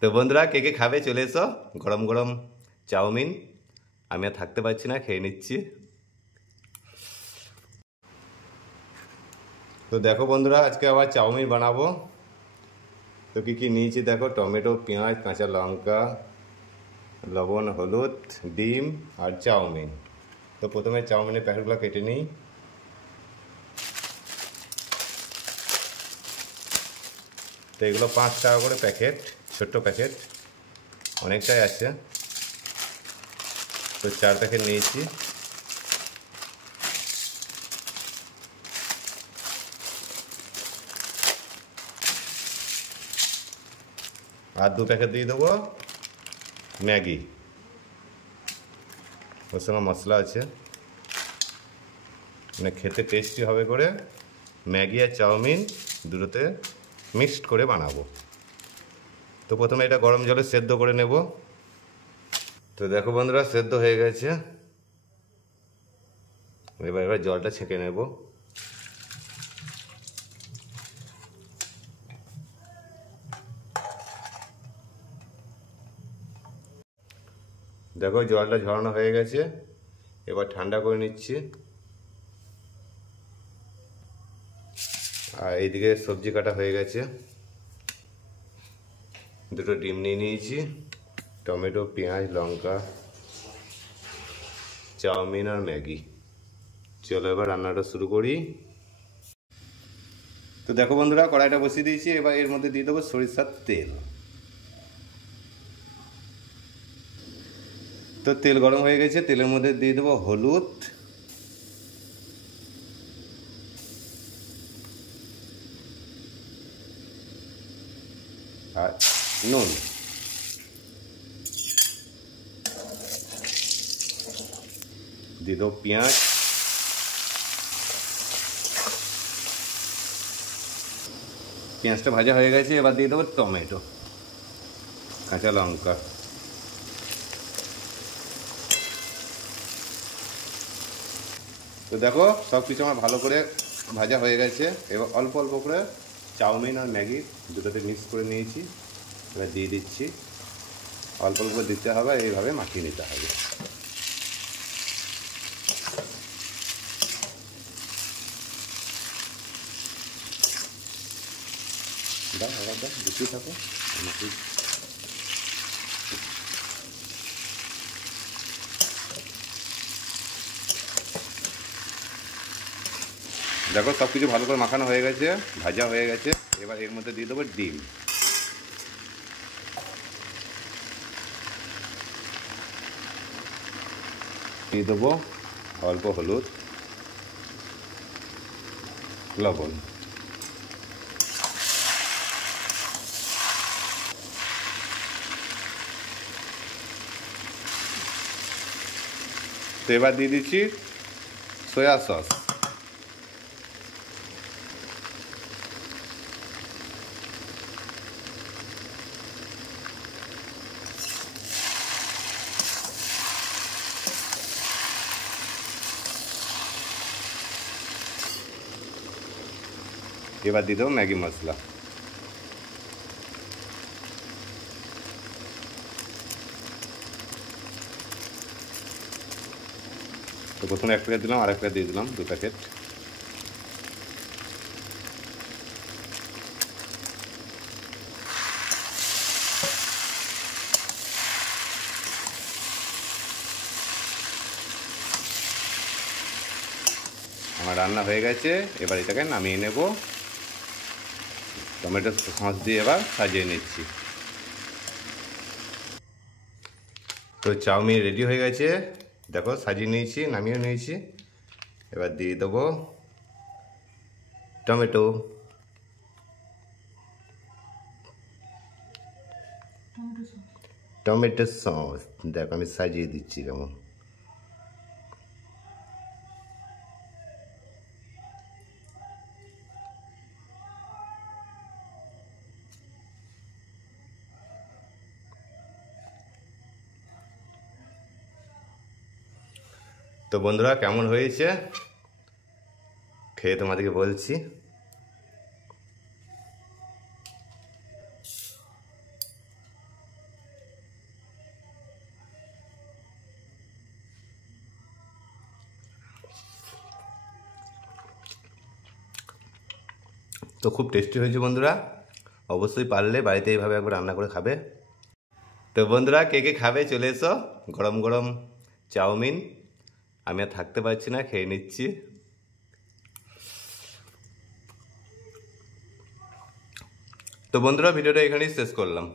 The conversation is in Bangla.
তো বন্ধুরা, কে কে খাবে চলে এসো। গরম গরম চাউমিন, আমি আর থাকতে পারছি না, খেয়ে নিচ্ছি। তো দেখো বন্ধুরা, আজকে আবার চাউমিন বানাবো। তো কী কী নিয়েছি দেখো, টমেটো, পেঁয়াজ, কাঁচা লঙ্কা, লবণ, হলুদ, ডিম আর চাউমিন। তো প্রথমে চাউমিনের প্যাকেটগুলো কেটে নিই। তো এগুলো 5 টাকা করে প্যাকেট, ছোট্ট প্যাকেট, অনেকটাই আছে। তো 4 প্যাকেট নিয়েছি। আর 2 প্যাকেট দিয়ে দেবো ম্যাগি, ওর সঙ্গে মশলা আছে, মানে খেতে টেস্টি হবে করে ম্যাগি আর চাউমিন দুটোতে মিক্সড করে বানাবো। তো প্রথমে এটা গরম জলে সেদ্ধ করে নেব। তো দেখো বন্ধুরা, সেদ্ধ হয়ে গেছে। এবার জলটা ছেঁকে নেব। দেখো জলটা ঝরানো হয়ে গেছে, এবার ঠান্ডা করে নিচ্ছি। আর এইদিকে সবজি কাটা হয়ে গেছে, দুটো ডিম নিয়ে নিয়েছি, টমেটো, পেঁয়াজ, লঙ্কা, চাউমিন আর ম্যাগি। চলো এবার রান্নাটা শুরু করি। তো দেখো বন্ধুরা, কড়াইটা বসিয়ে দিয়েছি। এবার এর মধ্যে দিয়ে দেবো সরিষার তেল। তো তেল গরম হয়ে গেছে, তেলের মধ্যে দিয়ে দেবো হলুদ, আর নুন। দিয়ে দেবো পেঁয়াজ, পেঁয়াজটা ভাজা হয়ে গেছে। এবার দিয়ে দেবো টমেটো, কাঁচা লঙ্কা। তো দেখো সব কিছু আমার ভালো করে ভাজা হয়ে গেছে। এবার অল্প অল্প করে চাউমিন আর ম্যাগি দুটোতে মিক্স করে নিয়েছি, এবার দিয়ে দিচ্ছি। অল্প অল্প দিতে হবে, এইভাবে মাখিয়ে নিতে হবে। দাও আবার দাও, দিতেই থাকো। দেখো সব কিছু ভালো করে মাখানো হয়ে গেছে, ভাজা হয়ে গেছে। এবার এর মধ্যে দিয়ে দেবো ডিম। দিয়ে দেবো অল্প হলুদ, লবণ। তো এবার দিয়ে দিচ্ছি সয়া সস। এবার দিয়ে দেবো ম্যাগি মশলা। তো প্রথমে 1 প্যাকেট দিলাম, আর 1 প্যাকেট দিয়ে দিলাম, 2 প্যাকেট। আমার রান্না হয়ে গেছে, এবার এটাকে নামিয়ে নেব। টমেটো সস দিয়ে এবার সাজিয়ে নিচ্ছি। তো চাউমিন রেডি হয়ে গেছে, দেখো সাজিয়ে নিয়েছি, নামিয়ে নিয়েছি। এবার দিয়ে দেবো টমেটো, টমেটো সস। দেখো আমি সাজিয়ে দিচ্ছি কেমন। তো বন্ধুরা, কেমন হয়েছে খেয়ে তোমাদেরকে বলছি। তো খুব টেস্টি হয়েছে বন্ধুরা, অবশ্যই পারলে বাড়িতে এইভাবে একবার রান্না করে খাবে। তো বন্ধুরা কে কে খাবে চলে এসো, গরম গরম চাউমিন। আমি আর থাকতে পারছি না, খেয়ে নিচ্ছি। তো বন্ধুরা ভিডিওটা এখানেই শেষ করলাম।